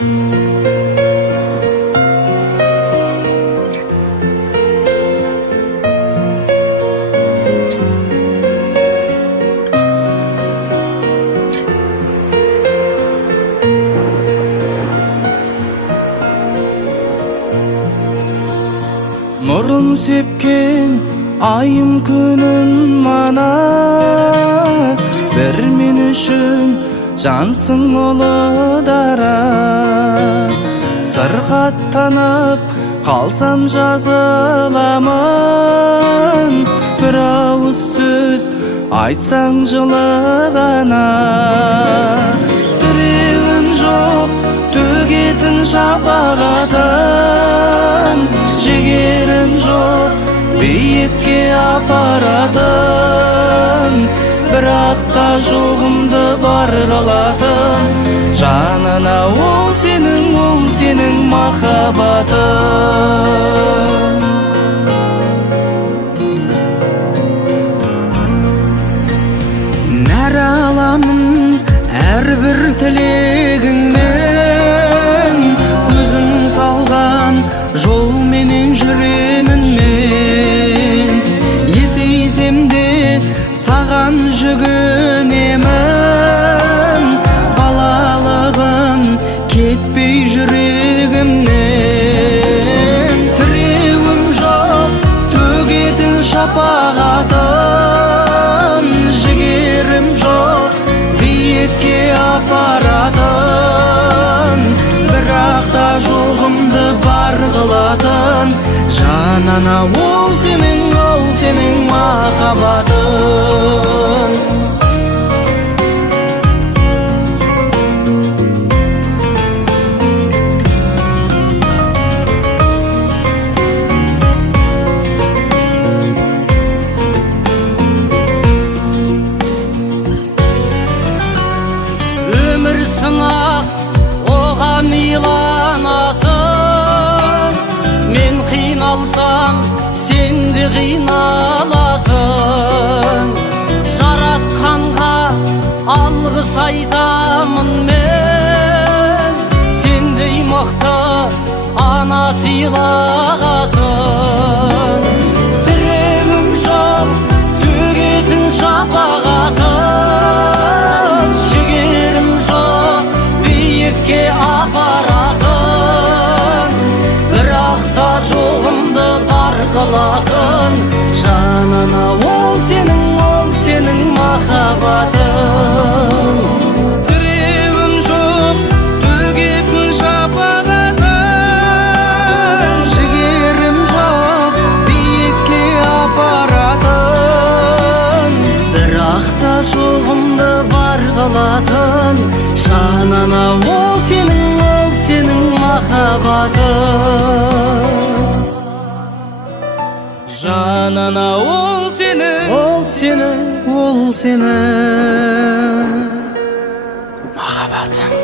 Nurun sepken ayım күнүм мана бир мен үшін жансың ұлы дара сырғаттанып қалсам жазыламын бір ауыз сөз айтсаң жылы ғана тіреуім жоқ төгетін шапағатын жігерім жоқ биікке апаратын бірақ та жоғымды бар қылатын жанына ол сенің махаббатың нәр аламын әрбір тілегіңнен өзің салған жол менен жүремін мен есейсем де саған жүгінемін балалығым кетпей жүрегімнен тіреуім жоқ төгетін шапағатын жігерім жоқ биікке апаратын бірақ та жоғымды бар қылатын жанына ол сенің махаббатың өмір сынақ оған иланасың мен қиналсам сен де қиналасың жаратқанға алғыс айтамын мен сендей мықты ана сыйлағасың тіреуім жоқ төгетін шапағатын жігерім жоқ биікке апаратын бірақ та жоғымды бар қылатын жанына ол сенің махаббатың тіреуім жоқ төгетін шапағатын жігерім жоқ биікке апаратын бірақ та жоғымды бар қылатын жанына ол сенің махаббатың жанына ол сенің махаббатың